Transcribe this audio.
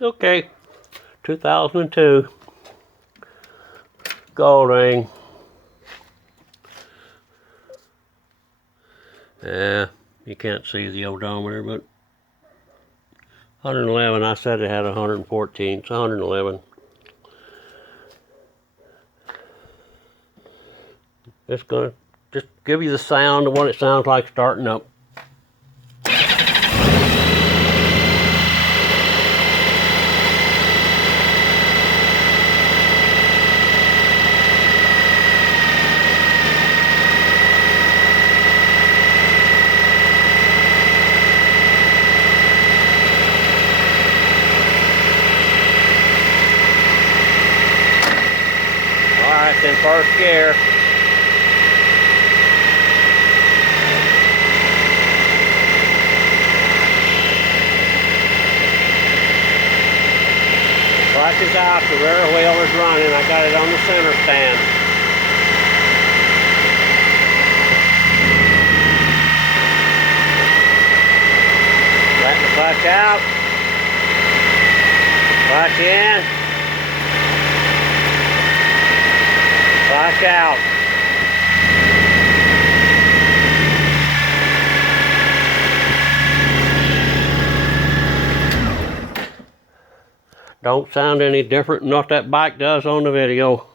Okay, 2002 Goldwing. Yeah, you can't see the odometer, but 111. I said it had 114. It's 111. Just gonna just give you the sound of what it sounds like starting up. Alright, it's in first gear. Clutch is out, the rear wheel is running. I got it on the center stand. Let the clutch out. Clutch in. Clutch out. Don't sound any different than what that bike does on the video.